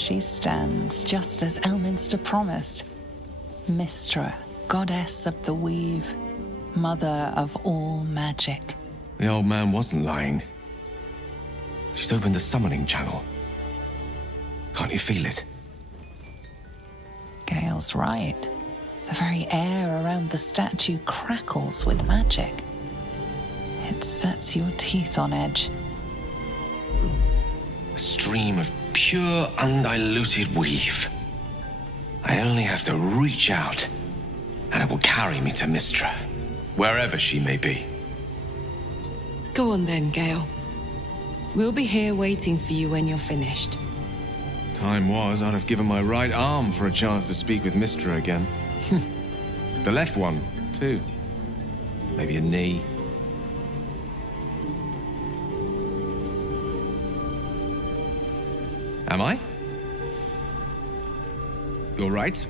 She stands just as Elminster promised. Mystra, goddess of the weave, mother of all magic. The old man wasn't lying. She's opened the summoning channel. Can't you feel it? Gale's right. The very air around the statue crackles with magic. It sets your teeth on edge. A stream of pure, undiluted weave. I only have to reach out, and it will carry me to Mystra, wherever she may be. Go on then, Gale. We'll be here waiting for you when you're finished. Time was, I'd have given my right arm for a chance to speak with Mystra again. The left one, too. Maybe a knee. Am I? You're right.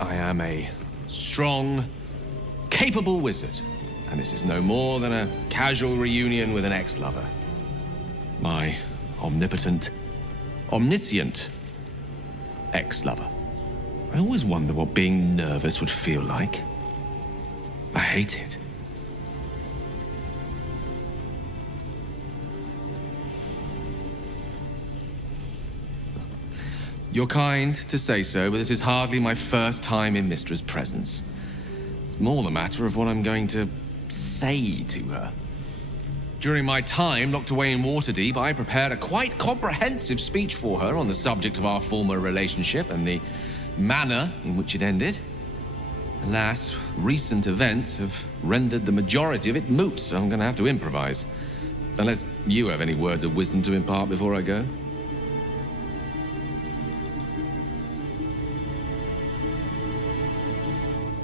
I am a strong, capable wizard. And this is no more than a casual reunion with an ex-lover. My omnipotent, omniscient ex-lover. I always wonder what being nervous would feel like. I hate it. You're kind to say so, but this is hardly my first time in Mystra's presence. It's more the matter of what I'm going to say to her. During my time locked away in Waterdeep, I prepared a quite comprehensive speech for her on the subject of our former relationship and the manner in which it ended. Alas, recent events have rendered the majority of it moot, so I'm going to have to improvise. Unless you have any words of wisdom to impart before I go.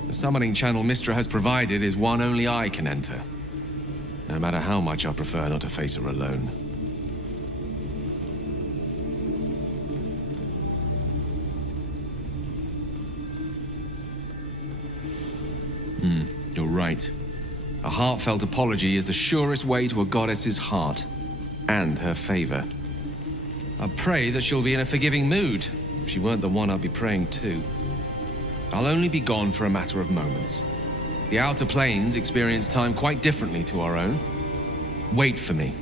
The summoning channel Mystra has provided is one only I can enter. No matter how much I prefer not to face her alone. You're right. A heartfelt apology is the surest way to a goddess's heart. And her favor. I pray that she'll be in a forgiving mood. If she weren't the one I'd be praying to. I'll only be gone for a matter of moments. The Outer Planes experience time quite differently to our own. Wait for me.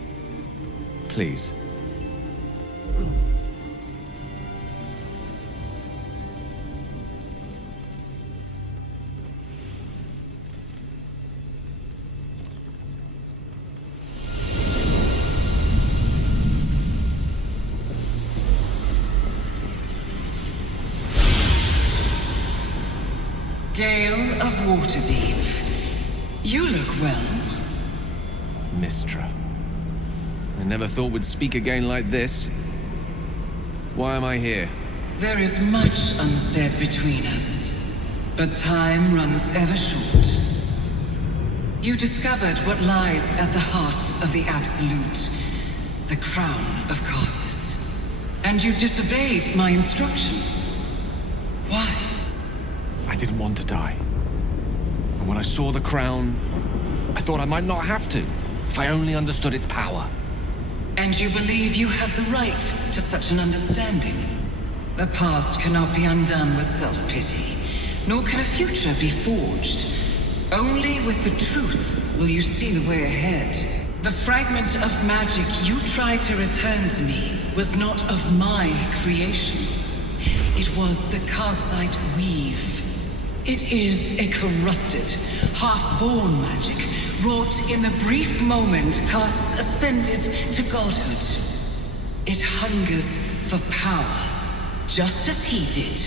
Please. Gale of Waterdeep. You look well. Mystra. I never thought we'd speak again like this. Why am I here? There is much unsaid between us, but time runs ever short. You discovered what lies at the heart of the Absolute, the crown of Karsus. And you disobeyed my instruction. Why? I didn't want to die. And when I saw the crown, I thought I might not have to, if I only understood its power. And you believe you have the right to such an understanding? The past cannot be undone with self-pity, nor can a future be forged. Only with the truth will you see the way ahead. The fragment of magic you tried to return to me was not of my creation. It was the Karsite weave. It is a corrupted, half-born magic, wrought in the brief moment Karsus ascended to godhood. It hungers for power, just as he did,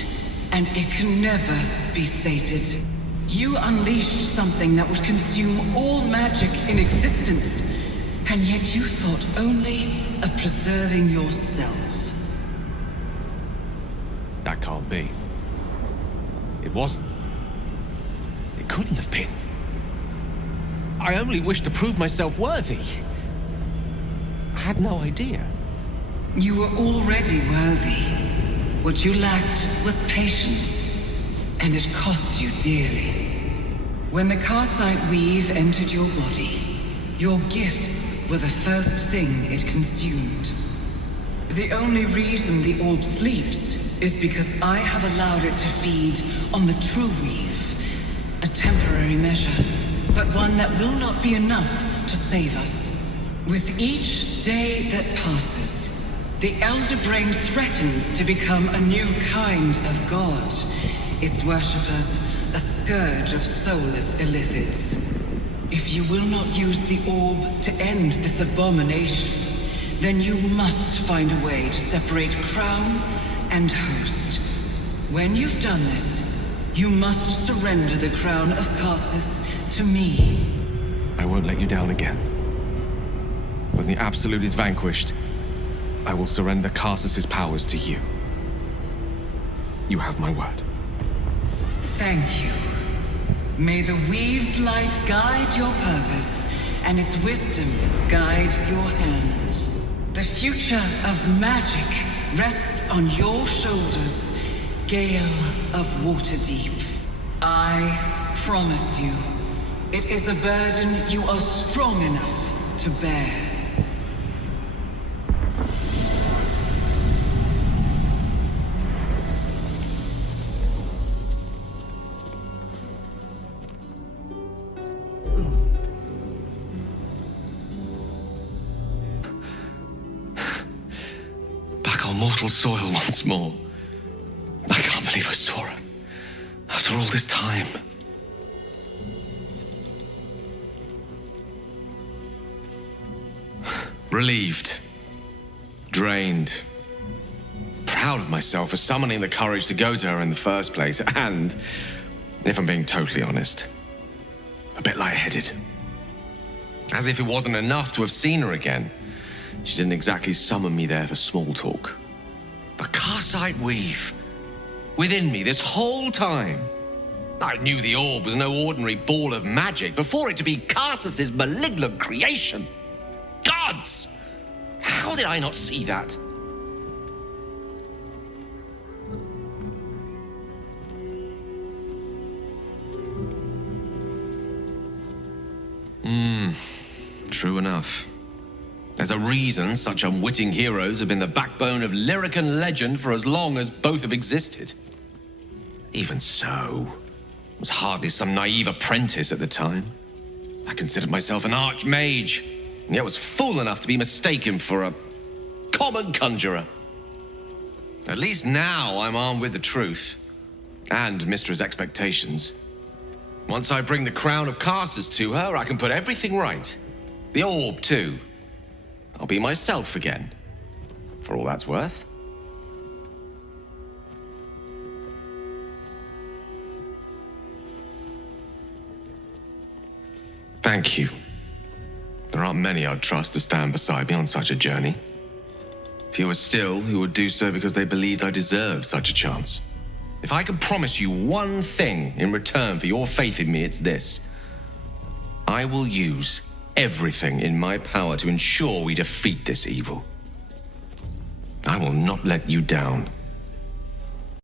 and it can never be sated. You unleashed something that would consume all magic in existence, and yet you thought only of preserving yourself. That can't be. It wasn't. It couldn't have been. I only wished to prove myself worthy. I had no idea. You were already worthy. What you lacked was patience, and it cost you dearly. When the Karsite weave entered your body, your gifts were the first thing it consumed. The only reason the orb sleeps is because I have allowed it to feed on the true weave. A temporary measure, but one that will not be enough to save us. With each day that passes, the Elder Brain threatens to become a new kind of god. Its worshippers, a scourge of soulless illithids. If you will not use the orb to end this abomination, then you must find a way to separate crown and host. When you've done this, you must surrender the crown of Karsus to me. I won't let you down again. When the Absolute is vanquished, I will surrender Karsus's powers to you. You have my word. Thank you. May the Weave's light guide your purpose, and its wisdom guide your hand. The future of magic rests on your shoulders, Gale of Waterdeep. I promise you, it is a burden you are strong enough to bear. Mortal soil once more. I can't believe I saw her. After all this time. Relieved. Drained. Proud of myself for summoning the courage to go to her in the first place. And, if I'm being totally honest, a bit lightheaded. As if it wasn't enough to have seen her again. She didn't exactly summon me there for small talk. The Karsite weave. Within me this whole time. I knew the orb was no ordinary ball of magic before it to be Karsus's malignant creation. Gods! How did I not see that? True enough. There's a reason such unwitting heroes have been the backbone of lyric and legend for as long as both have existed. Even so, I was hardly some naive apprentice at the time. I considered myself an archmage, and yet was fool enough to be mistaken for a common conjurer. At least now I'm armed with the truth, and Mystra's expectations. Once I bring the crown of Karsus to her, I can put everything right. The orb, too. I'll be myself again, for all that's worth. Thank you. There aren't many I'd trust to stand beside me on such a journey. Fewer still who would do so because they believed I deserved such a chance. If I can promise you one thing in return for your faith in me, it's this. I will use everything in my power to ensure we defeat this evil. I will not let you down.